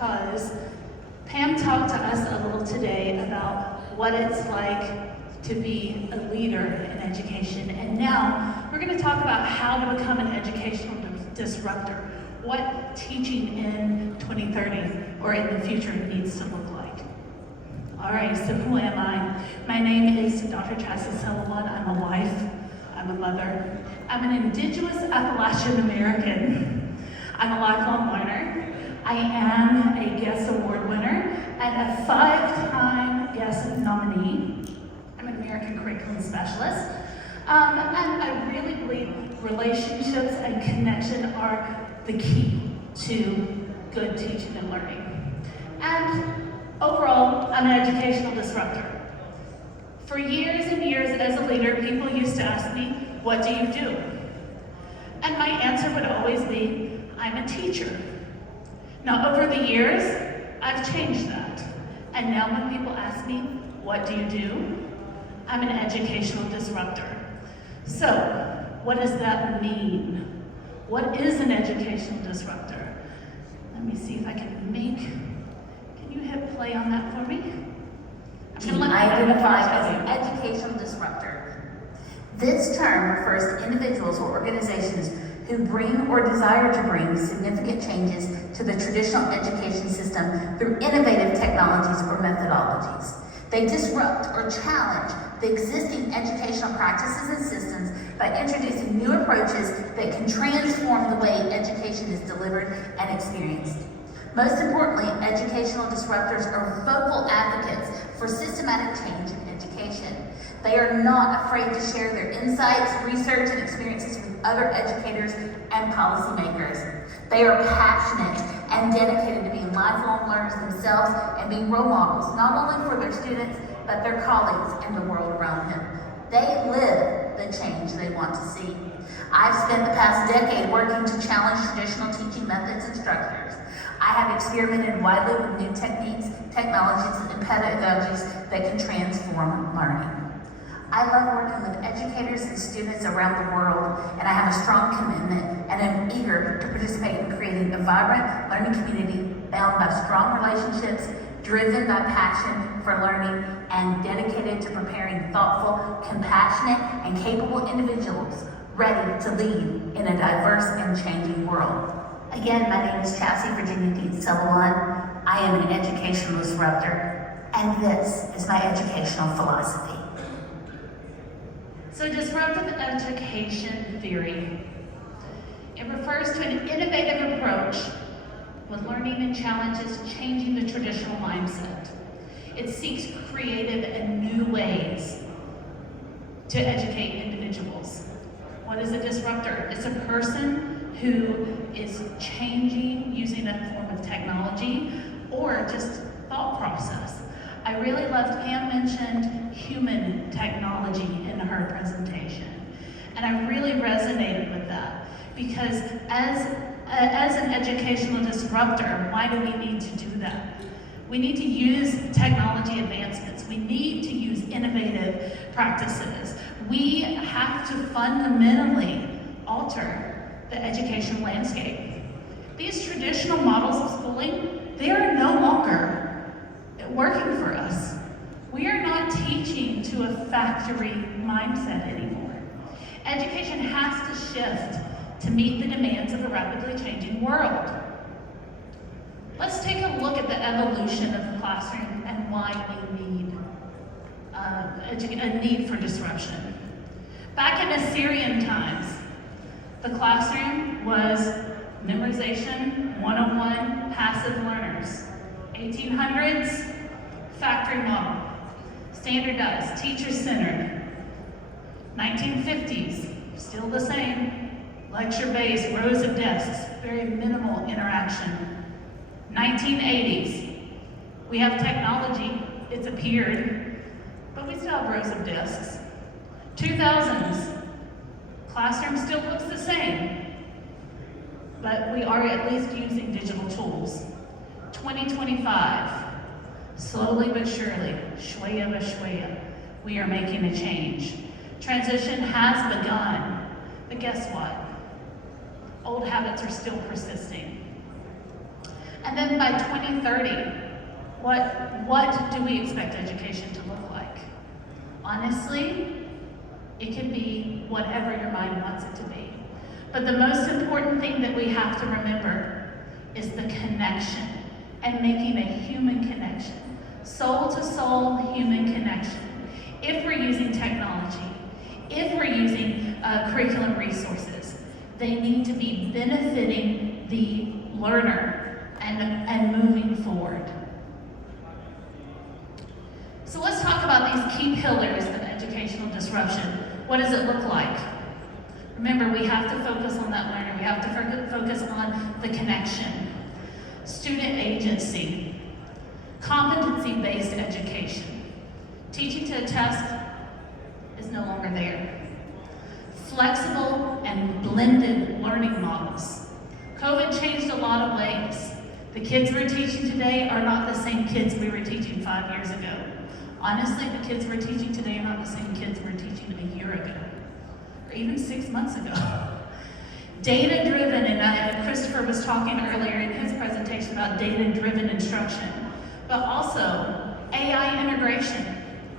because Pam talked to us a little today about what it's like to be a leader in education. And now we're going to talk about how to become an educational disruptor, what teaching in 2030 or in the future needs to look like. All right, so who am I? My name is Dr. Chassie Selouane. I'm a wife, I'm a mother, I'm an Indigenous Appalachian American, I'm a lifelong learner, I am a GESS award winner and a 5-time GESS nominee. I'm an American curriculum specialist, and I really believe relationships and connection are the key to good teaching and learning. And overall, I'm an educational disruptor. For years and years as a leader, people used to ask me, what do you do? And my answer would always be, I'm a teacher. Now, over the years, I've changed that. And now when people ask me, what do you do? I'm an educational disruptor. So, what does that mean? What is an educational disruptor? Let me see if I can you hit play on that for me? I identify as an educational disruptor. This term refers to individuals or organizations who bring or desire to bring significant changes to the traditional education system through innovative technologies or methodologies. They disrupt or challenge the existing educational practices and systems by introducing new approaches that can transform the way education is delivered and experienced. Most importantly, educational disruptors are vocal advocates for systematic change in education. They are not afraid to share their insights, research, and experiences with other educators and policymakers. They are passionate and dedicated to being lifelong learners themselves and being role models, not only for their students, but their colleagues and the world around them. They live the change they want to see. I've spent the past decade working to challenge traditional teaching methods and structures. I have experimented widely with new techniques, technologies, and pedagogies that can transform learning. I love working with educators and students around the world, and I have a strong commitment and am eager to participate in creating a vibrant learning community bound by strong relationships, driven by passion for learning, and dedicated to preparing thoughtful, compassionate, and capable individuals ready to lead in a diverse and changing world. Again, my name is Chassie Selouane. I am an educational disruptor, and this is my educational philosophy. So disruptive education theory, it refers to an innovative approach with learning and challenges changing the traditional mindset. It seeks creative and new ways to educate individuals. What is a disruptor? It's a person who is changing using a form of technology or just thought process. I really loved Pam mentioned human technology in her presentation. And I really resonated with that because as an educational disruptor, why do we need to do that? We need to use technology advancements. We need to use innovative practices. We have to fundamentally alter the educational landscape. These traditional models of schooling, they are no longer working for us. We are not teaching to a factory mindset anymore. Education has to shift to meet the demands of a rapidly changing world. Let's take a look at the evolution of the classroom and why we need a need for disruption. Back in Assyrian times, the classroom was memorization, 101, passive learners. 1800s, factory model, standardized, teacher-centered. 1950s, still the same, lecture-based, rows of desks, very minimal interaction. 1980s, we have technology, it's appeared, but we still have rows of desks. 2000s, classroom still looks the same, but we are at least using digital tools. 2025, slowly but surely, shwaya by shwaya, we are making a change. Transition has begun, but guess what? Old habits are still persisting. And then by 2030, what do we expect education to look like? Honestly, it can be whatever your mind wants it to be. But the most important thing that we have to remember is the connection and making a human connection. Soul to soul human connection. If we're using technology, if we're using curriculum resources, they need to be benefiting the learner and moving forward. So let's talk about these key pillars of educational disruption. What does it look like? Remember, we have to focus on that learner. We have to focus on the connection. Student agency. Competency-based education. Teaching to a test is no longer there. Flexible and blended learning models. COVID changed a lot of ways. The kids we're teaching today are not the same kids we were teaching 5 years ago. Honestly, the kids we're teaching today are not the same kids we were teaching a year ago, or even 6 months ago. Data-driven, and Christopher was talking earlier in his presentation about data-driven instruction, but also AI integration.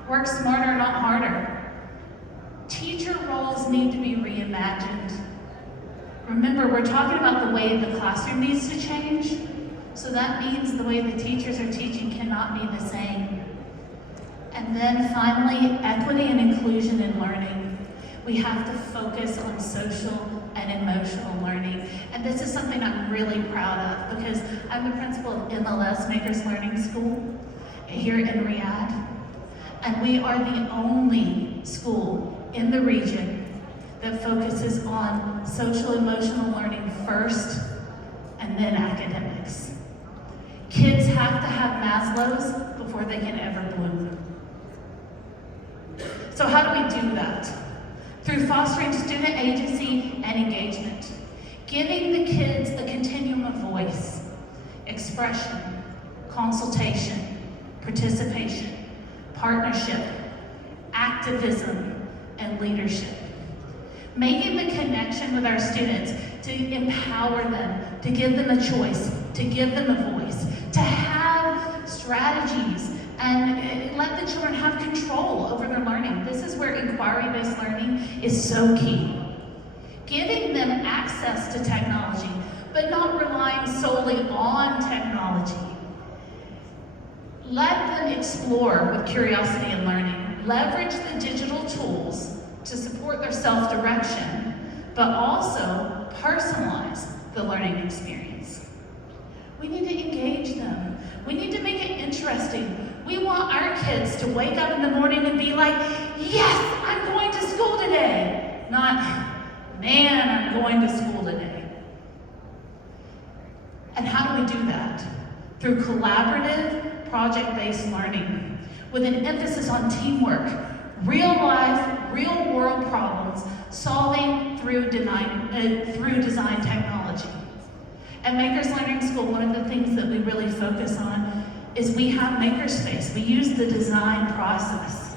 Work smarter, not harder. Teacher roles need to be reimagined. Remember, we're talking about the way the classroom needs to change, so that means the way the teachers are teaching cannot be the same. And then finally, equity and inclusion in learning. We have to focus on social and emotional learning. And this is something I'm really proud of because I'm the principal of MLS Makers Learning School here in Riyadh. And we are the only school in the region that focuses on social emotional learning first and then academics. Kids have to have Maslow's before they can ever bloom. So how do we do that? Through fostering student agency and engagement, giving the kids a continuum of voice, expression, consultation, participation, partnership, activism, and leadership. Making the connection with our students to empower them, to give them a choice, to give them a voice, to have strategies, and let the children have control over their learning. This is where inquiry-based learning is so key. Giving them access to technology, but not relying solely on technology. Let them explore with curiosity and learning. Leverage the digital tools to support their self-direction, but also personalize the learning experience. We need to engage them. We need to make it interesting. We want our kids to wake up in the morning and be like, yes, I'm going to school today. Not, man, I'm going to school today. And how do we do that? Through collaborative, project-based learning with an emphasis on teamwork, real life, real world problems, solving through design technology. At Makers Learning School, one of the things that we really focus on is we have makerspace. We use the design process.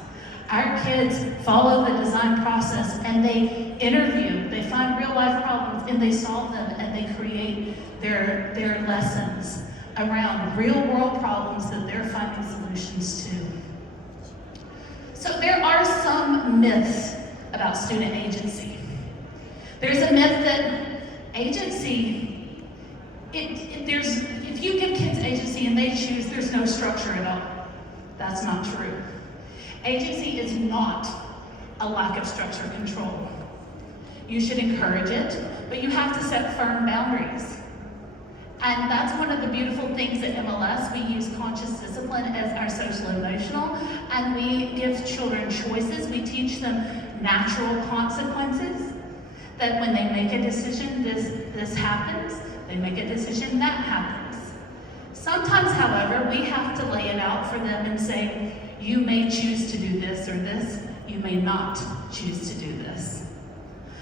Our kids follow the design process and they interview, they find real life problems and they solve them and they create their lessons around real world problems that they're finding solutions to. So there are some myths about student agency. There's a myth that agency, if you give kids agency and they choose, there's no structure at all. That's not true. Agency is not a lack of structure control. You should encourage it, but you have to set firm boundaries. And that's one of the beautiful things at MLS. We use conscious discipline as our social emotional, and we give children choices. We teach them natural consequences, that when they make a decision, this happens. They make a decision, that happens. Sometimes, however, we have to lay it out for them and say, you may choose to do this or this, you may not choose to do this.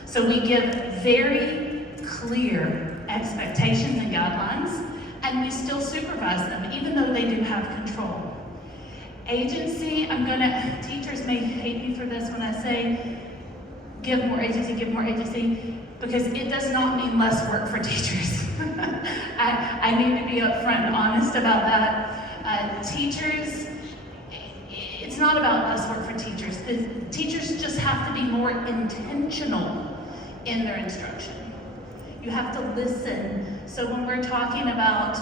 So we give very clear expectations and guidelines, and we still supervise them, even though they do have control. Agency, teachers may hate me for this when I say, give more agency, because it does not mean less work for teachers. I need to be upfront and honest about that. Teachers, it's not about us work for teachers. The teachers just have to be more intentional in their instruction. You have to listen. So when we're talking about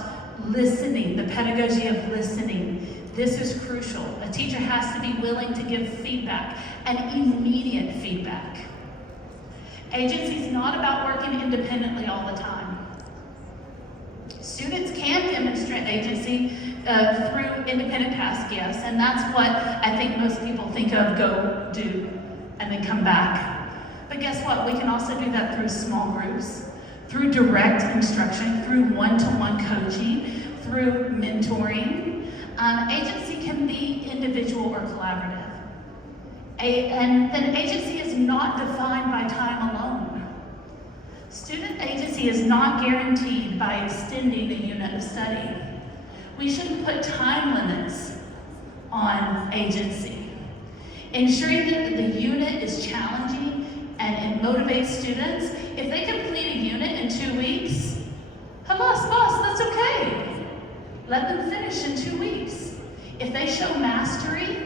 listening, the pedagogy of listening, this is crucial. A teacher has to be willing to give feedback and immediate feedback. Agency is not about working independently all the time. Students can demonstrate agency through independent tasks, yes, and that's what I think most people think of, go, do, and then come back. But guess what? We can also do that through small groups, through direct instruction, through one-to-one coaching, through mentoring. Agency can be individual or collaborative. And then agency is not defined by time alone. Student agency is not guaranteed by extending a unit of study. We shouldn't put time limits on agency. Ensuring that the unit is challenging and it motivates students. If they complete a unit in 2 weeks, boss, that's okay. Let them finish in 2 weeks. If they show mastery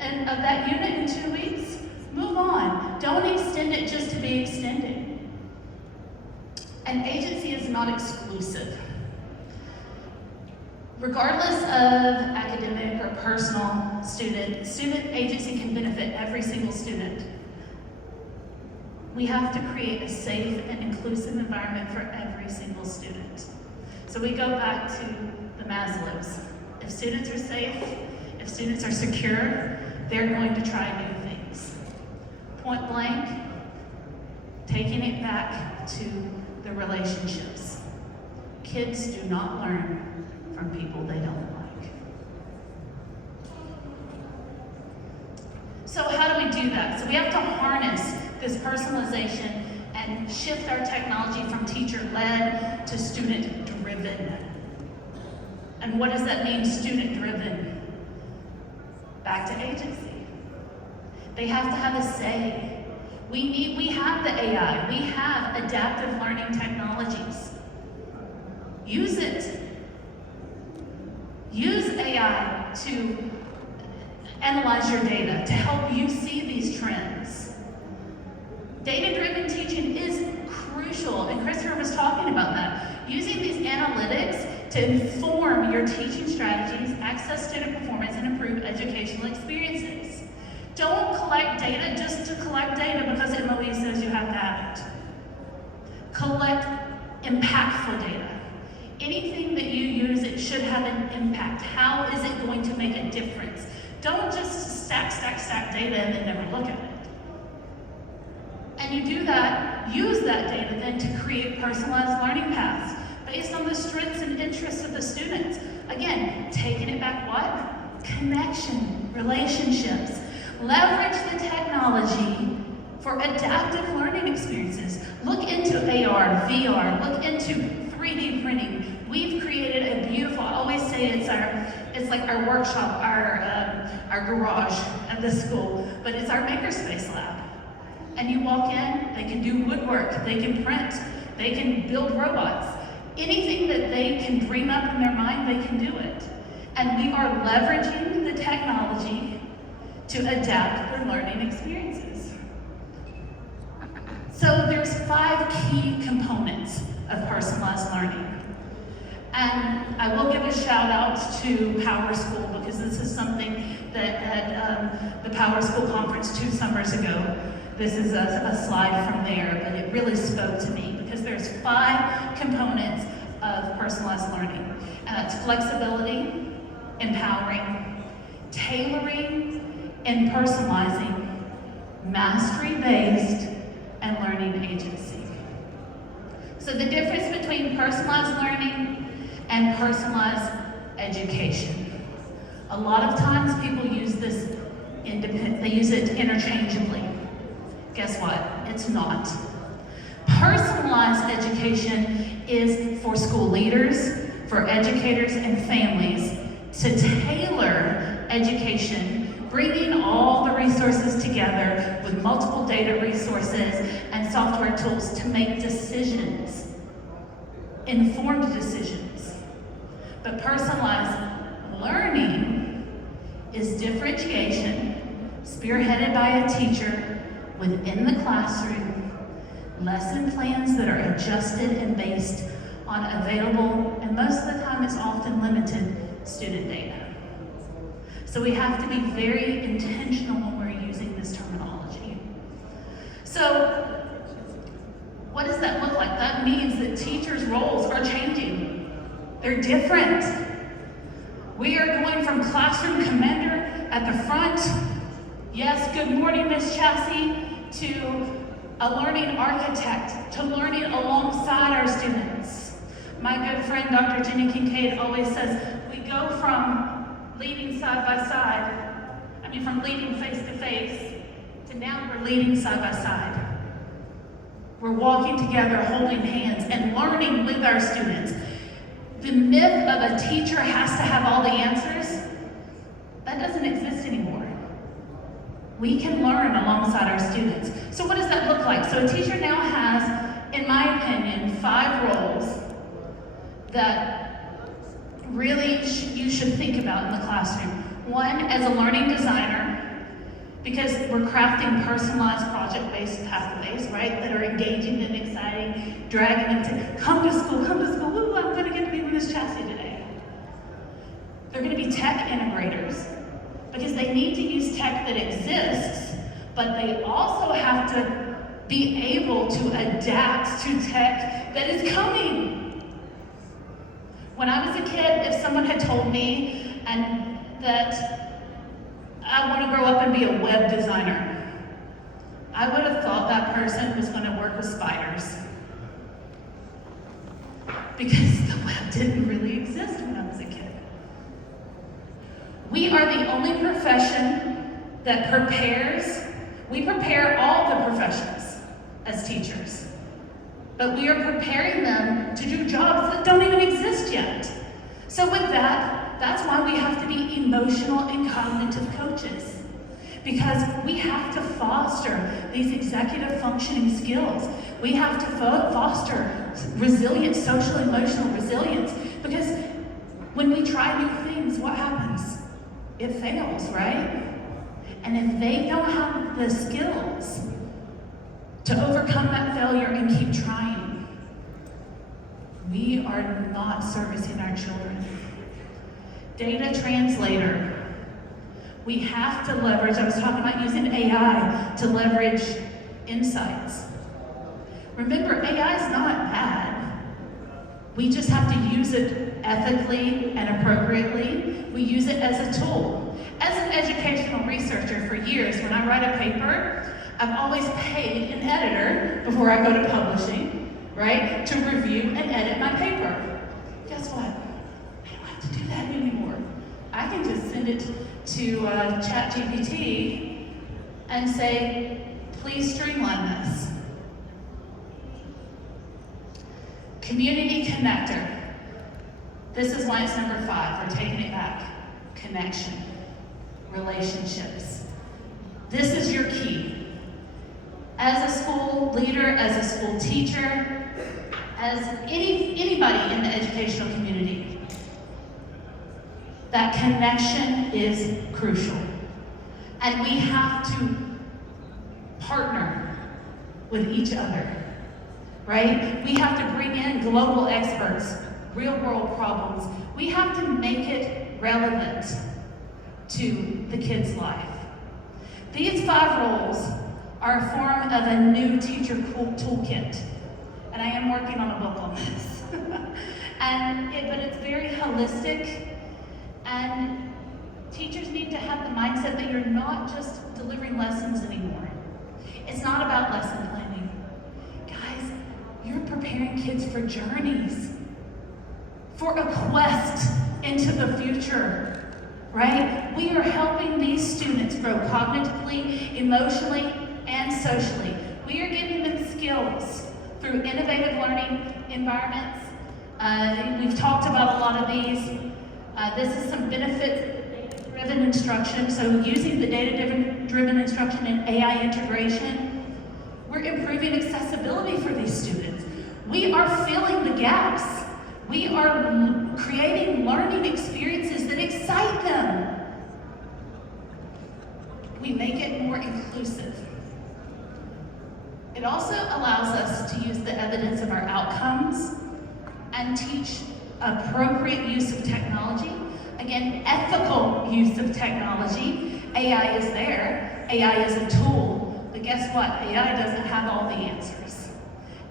of that unit in 2 weeks, move on. Don't extend it just to be extended. And agency is not exclusive. Regardless of academic or personal student agency can benefit every single student. We have to create a safe and inclusive environment for every single student. So we go back to the Maslow's. If students are safe, if students are secure, they're going to try new things. Point blank, taking it back to the relationships. Kids do not learn from people they don't like. So how do we do that? So we have to harness this personalization and shift our technology from teacher-led to student-driven. And what does that mean, student-driven? Back to agency. They have to have a say. We have the AI, we have adaptive learning technologies. Use it. Use AI to analyze your data, to help you see these trends. Data-driven teaching is crucial, and Christopher was talking about that. Using these analytics to inform your teaching strategies, access student performance, and improve educational experiences. Don't collect data just to collect data because MOE says you have to have it. Collect impactful data. Anything that you use, it should have an impact. How is it going to make a difference? Don't just stack data and then never look at it. And you do that, use that data then to create personalized learning paths based on the strengths and interests of the students. Again, taking it back what? Connection, relationships. Leverage the technology for adaptive learning experiences. Look into AR, VR, look into 3D printing. We've created a beautiful, I always say it's like our workshop, our garage at the school, but it's our makerspace lab. And you walk in, they can do woodwork, they can print, they can build robots. Anything that they can dream up in their mind, they can do it. And we are leveraging the technology to adapt their learning experiences. So there's 5 key components of personalized learning. And I will give a shout out to Power School because this is something that at the Power School conference 2 summers ago, this is a slide from there, but it really spoke to me because there's 5 components of personalized learning. And that's flexibility, empowering, tailoring, and personalizing, mastery-based, and learning agency. So the difference between personalized learning and personalized education. A lot of times people use this they use it interchangeably. Guess what? It's not. Personalized education is for school leaders, for educators and families to tailor education, bringing all the resources together with multiple data resources and software tools to make decisions informed decisions. But personalized learning is differentiation, spearheaded by a teacher within the classroom, lesson plans that are adjusted and based on available, and most of the time it's often limited, student data. So we have to be very intentional when we're using this terminology. So what does that look like? That means that teachers' roles are changing. They're different. We are going from classroom commander at the front, yes, good morning, Miss Chassie, to a learning architect, to learning alongside our students. My good friend, Dr. Jenny Kincaid, always says, we go from leading side by side, from leading face to face, to now we're leading side by side. We're walking together, holding hands, and learning with our students. The myth of a teacher has to have all the answers, that doesn't exist anymore. We can learn alongside our students. So what does that look like? So a teacher now has, in my opinion, 5 roles that really you should think about in the classroom. One, as a learning designer, because we're crafting personalized project-based pathways, right, that are engaging and exciting, dragging them to come to school, woo, I'm gonna get to be with Miss Chassie today. They're gonna be tech integrators, because they need to use tech that exists, but they also have to be able to adapt to tech that is coming. When I was a kid, if someone had told me that I want to grow up and be a web designer, I would have thought that person was going to work with spiders. Because the web didn't really exist when I was a kid. We are the only profession that we prepare all the professions as teachers. But we are preparing them to do jobs that don't even exist yet. So with that, that's why we have to be emotional and cognitive coaches. Because we have to foster these executive functioning skills. We have to foster resilience, social emotional resilience. Because when we try new things, what happens? It fails, right? And if they don't have the skills to overcome that failure and keep trying, we are not servicing our children. Data translator. We have to leverage, I was talking about using AI to leverage insights. Remember, AI is not bad. We just have to use it ethically and appropriately. We use it as a tool. As an educational researcher for years, when I write a paper, I've always paid an editor before I go to publishing, right, to review and edit my paper. Guess what? I don't have to do that anymore. I can just send it to ChatGPT and say, please streamline this. Community connector. This is why it's number 5. We're taking it back. Connection. Relationships. This is your key. As a school leader, as a school teacher, as anybody in the educational community, that connection is crucial. And we have to partner with each other, right? We have to bring in global experts, real world problems. We have to make it relevant to the kid's life. These 5 roles are a form of a new teacher toolkit. And I am working on a book on this. But it's very holistic. And teachers need to have the mindset that you're not just delivering lessons anymore. It's not about lesson planning. Guys, you're preparing kids for journeys, for a quest into the future, right? We are helping these students grow cognitively, emotionally, and socially. We are giving them skills through innovative learning environments. We've talked about a lot of these. This is some benefit-driven instruction. So using the data-driven instruction and AI integration, we're improving accessibility for these students. We are filling the gaps We are creating learning experiences that excite them. We make it more inclusive. It also allows us to use the evidence of our outcomes and teach appropriate use of technology. Again, ethical use of technology. AI is there. AI is a tool. But guess what? AI doesn't have all the answers.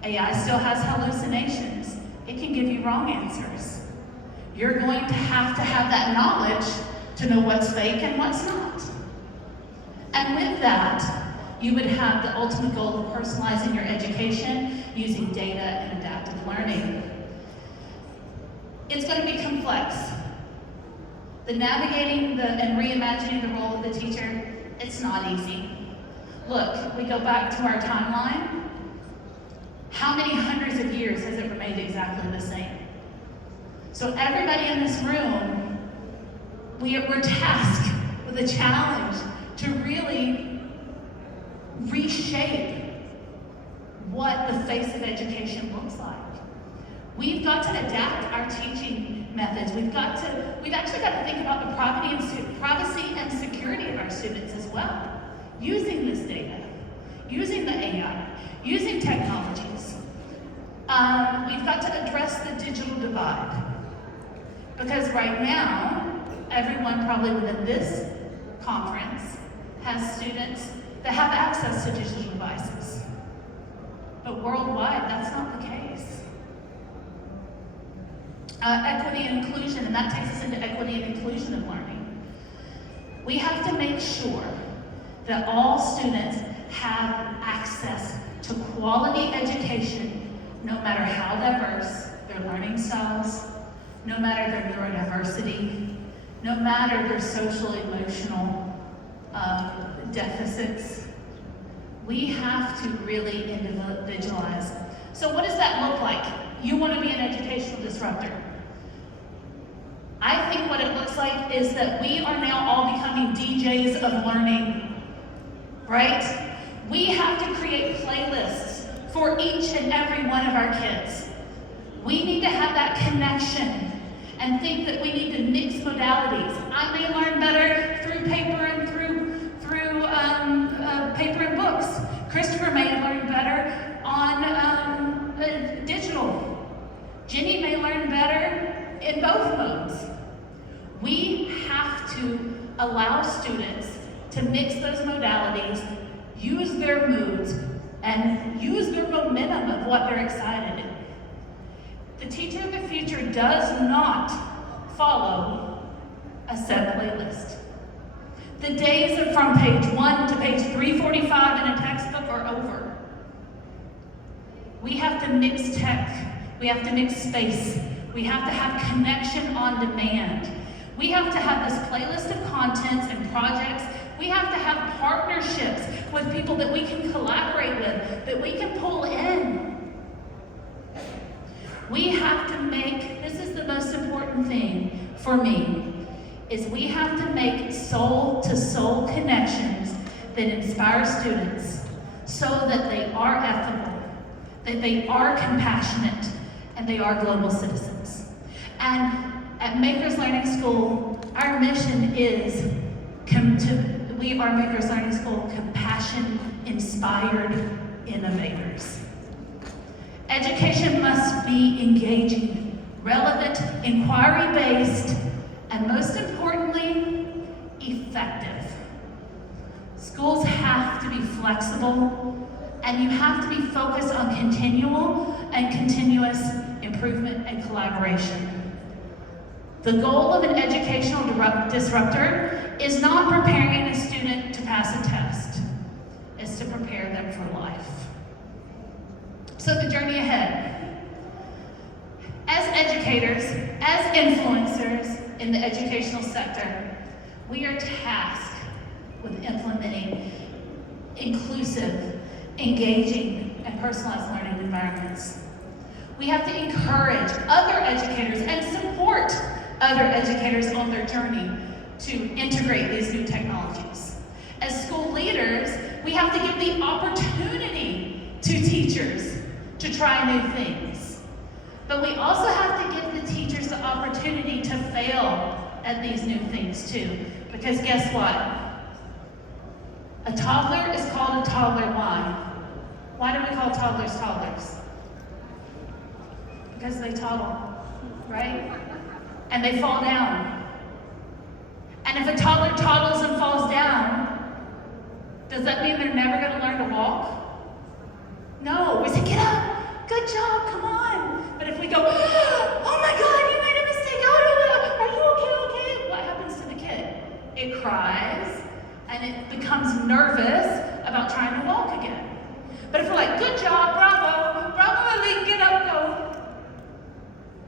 AI still has hallucinations. It can give you wrong answers. You're going to have that knowledge to know what's fake and what's not. And with that, you would have the ultimate goal of personalizing your education using data and adaptive learning. It's going to be complex. The navigating and reimagining the role of the teacher, it's not easy. Look, we go back to our timeline. How many hundreds of years has it remained exactly the same? So everybody in this room, we're tasked with a challenge to really reshape what the face of education looks like. We've got to adapt our teaching methods. We've actually got to think about the privacy and security of our students as well, using this data, using the AI, using technologies. We've got to address the digital divide. Because right now, everyone probably within this conference has students that have access to digital devices. But worldwide, that's not the case. Equity and inclusion, and that takes us into equity and inclusion of learning. We have to make sure that all students have access to quality education, no matter how diverse their learning styles, no matter their neurodiversity, no matter their social, emotional deficits. We have to really individualize. So what does that look like? You want to be an educational disruptor. I think what it looks like is that we are now all becoming DJs of learning, right? We have to create playlists for each and every one of our kids. We need to have that connection and think that we need to mix modalities. I may learn better through paper and through paper and books. Christopher may learn better on digital. Jenny may learn better in both modes. We have to allow students to mix those modalities, use their moods, and use their momentum of what they're excited in. The teacher of the future does not follow a set playlist. The days of from page 1 to page 345 in a textbook are over. We have to mix tech. We have to mix space. We have to have connection on demand. We have to have this playlist of contents and projects. We have to have partnerships with people that we can collaborate with, that we can pull in. We have to make, this is the most important thing for me, is we have to make soul-to-soul connections that inspire students so that they are ethical, that they are compassionate, and they are global citizens. And at Makers Learning School, our mission is we are Makers Learning School compassion-inspired innovators. Education must be engaging, relevant, inquiry-based, and most importantly, effective. Schools have to be flexible, and you have to be focused on continual and continuous improvement and collaboration. The goal of an educational disruptor is not preparing a student to pass a test, it's to prepare them for life. So the journey ahead. As educators, as influencers in the educational sector, we are tasked with implementing inclusive, engaging, and personalized learning environments. We have to encourage other educators and support other educators on their journey to integrate these new technologies. As school leaders, we have to give the opportunity to teachers to try new things. But we also have to give the opportunity to fail at these new things too. Because guess what? A toddler is called a toddler. Why? Why do we call toddlers toddlers? Because they toddle, right? And they fall down. And if a toddler toddles and falls down, does that mean they're never going to learn to walk? No. We say, get up. Good job. Come on. But if we go, oh my God, you made a mistake. Oh, are you okay? What happens to the kid? It cries and it becomes nervous about trying to walk again. But if we're like, good job, bravo, bravo, Elite, get up, go.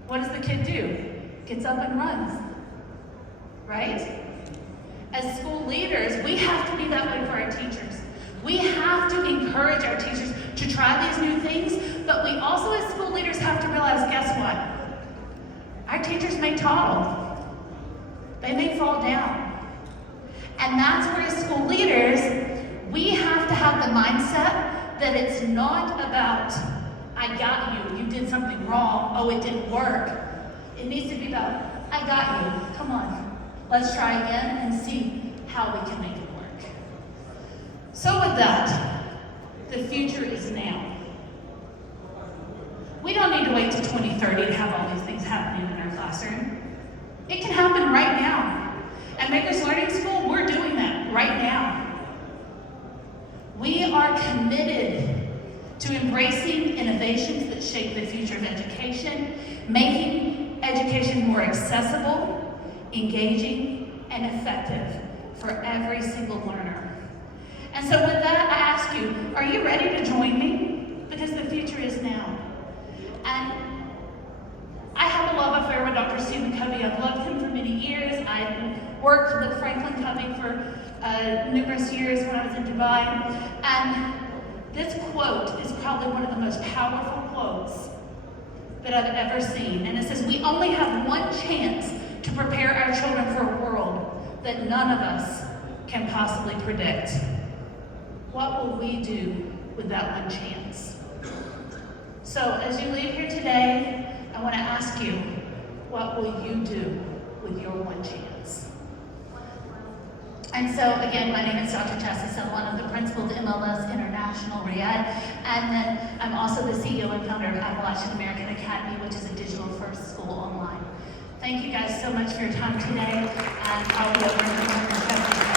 What does the kid do? Gets up and runs, right? As school leaders, we have to be that way for our teachers. We have to encourage our teachers to try these new things, but we also as school leaders have to realize, guess what? Our teachers may toddle. They may fall down. And that's where as school leaders, we have to have the mindset that it's not about, I got you, you did something wrong, oh, it didn't work. It needs to be about, I got you, come on, let's try again and see how we can make it work. So with that, the future is now. We don't need to wait till 2030 to have all these things happening in our classroom. It can happen right now. At Makers Learning School, we're doing that right now. We are committed to embracing innovations that shape the future of education, making education more accessible, engaging, and effective for every single learner. And so with that, I ask you, are you ready to join me? Because the future is now. And I have a love affair with Dr. Stephen Covey. I've loved him for many years. I worked with Franklin Covey for numerous years when I was in Dubai. And this quote is probably one of the most powerful quotes that I've ever seen. And it says, we only have one chance to prepare our children for a world that none of us can possibly predict. What will we do with that one chance? So as you leave here today, I want to ask you, what will you do with your one chance? And so again, my name is Dr. Chassie, Selouane. I'm the principal of MLS International Riyadh, and then I'm also the CEO and founder of Appalachian American Academy, which is a digital-first school online. Thank you guys so much for your time today, and I'll be over in the